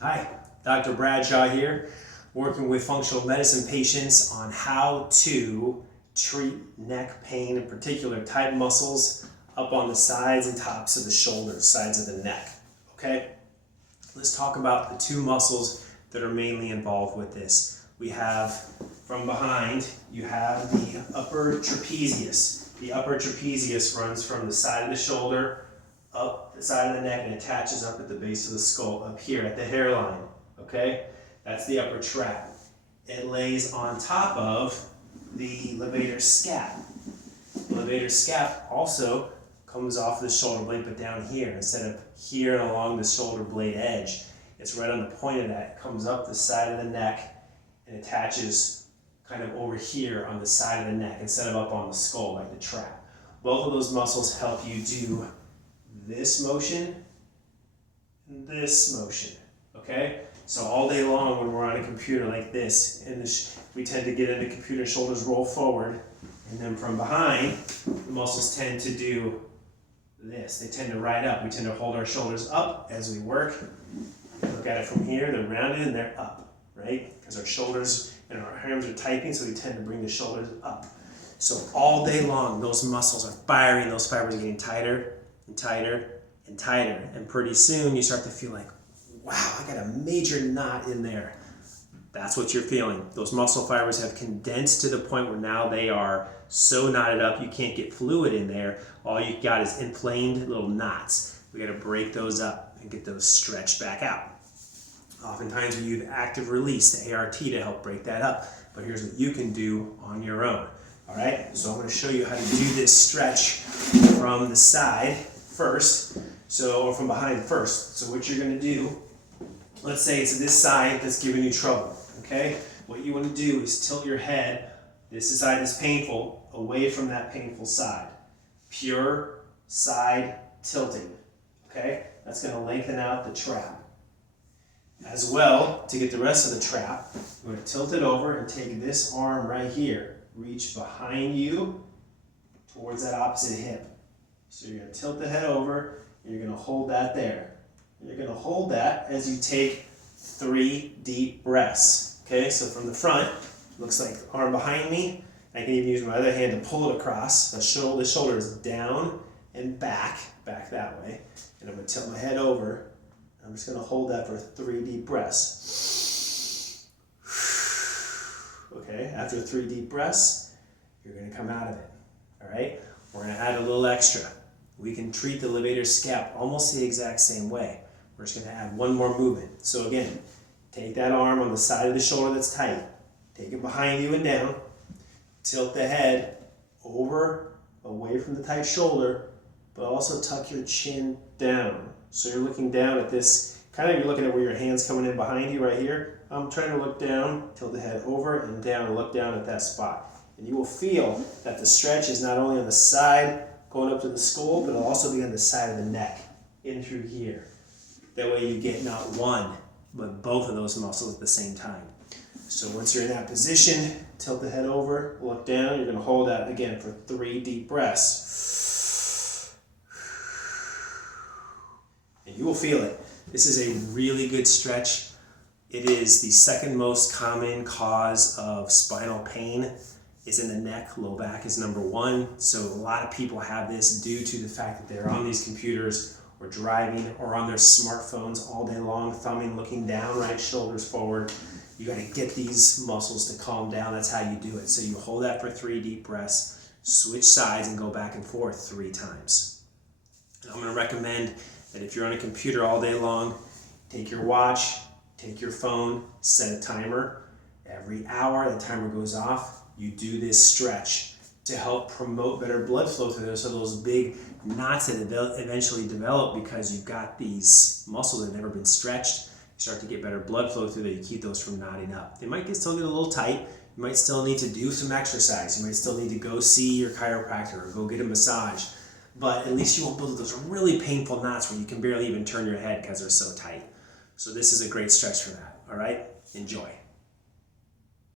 Hi, Dr. Bradshaw here, working with functional medicine patients on how to treat neck pain, in particular tight muscles up on the sides and tops of the shoulders, sides of the neck. Okay, let's talk about the two muscles that are mainly involved with this. We have from behind, you have the upper trapezius. The upper trapezius runs from the side of the shoulder up the side of the neck and attaches up at the base of the skull, up here at the hairline, okay? That's the upper trap. It lays on top of the levator scap. The levator scap also comes off the shoulder blade, but down here, instead of here and along the shoulder blade edge, it's right on the point of that. It comes up the side of the neck and attaches kind of over here on the side of the neck, instead of up on the skull like the trap. Both of those muscles help you do this motion and this motion, okay? So all day long when we're on a computer like this, and we tend to get in the computer, shoulders roll forward, and then from behind, the muscles tend to do this. They tend to ride up. We tend to hold our shoulders up as we work. Look at it from here, they're rounded and they're up, right? Because our shoulders and our arms are typing, so we tend to bring the shoulders up. So all day long, those muscles are firing, those fibers are getting tighter and tighter and tighter, and pretty soon you start to feel like, wow, I got a major knot in there. That's what you're feeling. Those muscle fibers have condensed to the point where now they are so knotted up you can't get fluid in there. All you got is inflamed little knots. We got to break those up and get those stretched back out. Oftentimes we use active release, the A.R.T, to help break that up, but here's what you can do on your own. All right, so I'm going to show you how to do this stretch from the side first, or from behind first. So what you're going to do, let's say it's this side that's giving you trouble, okay? What you want to do is tilt your head, this side is painful, away from that painful side. Pure side tilting, okay? That's going to lengthen out the trap. As well, to get the rest of the trap, you're going to tilt it over and take this arm right here, reach behind you towards that opposite hip. So you're going to tilt the head over, and you're going to hold that there. And you're going to hold that as you take 3 deep breaths. Okay, so from the front, looks like arm behind me. I can even use my other hand to pull it across. The shoulder is down and back that way. And I'm going to tilt my head over. I'm just going to hold that for 3 deep breaths. Okay, after 3 deep breaths, you're going to come out of it. All right, we're going to add a little extra. We can treat the levator scap almost the exact same way. We're just going to add one more movement. So again, take that arm on the side of the shoulder that's tight, take it behind you and down, tilt the head over, away from the tight shoulder, but also tuck your chin down. So you're looking down at this, you're looking at where your hand's coming in behind you right here. I'm trying to look down, tilt the head over and down, and look down at that spot. And you will feel that the stretch is not only on the side, going up to the skull, but it'll also be on the side of the neck, in through here. That way you get not one, but both of those muscles at the same time. So once you're in that position, tilt the head over, look down, you're going to hold that again for 3 deep breaths. And you will feel it. This is a really good stretch. It is the second most common cause of spinal pain. Is in the neck. Low back is number 1. So a lot of people have this due to the fact that they're on these computers or driving or on their smartphones all day long, thumbing, looking down, right, shoulders forward. You got to get these muscles to calm down. That's how you do it. So you hold that for 3 deep breaths, switch sides and go back and forth 3 times. And I'm going to recommend that if you're on a computer all day long, take your watch, take your phone, set a timer. Every hour the timer goes off, you do this stretch to help promote better blood flow through there, so those big knots that eventually develop because you've got these muscles that have never been stretched, you start to get better blood flow through there, you keep those from knotting up. They might still get a little tight, you might still need to do some exercise, you might still need to go see your chiropractor or go get a massage, but at least you won't build those really painful knots where you can barely even turn your head because they're so tight. So this is a great stretch for that, all right? Enjoy.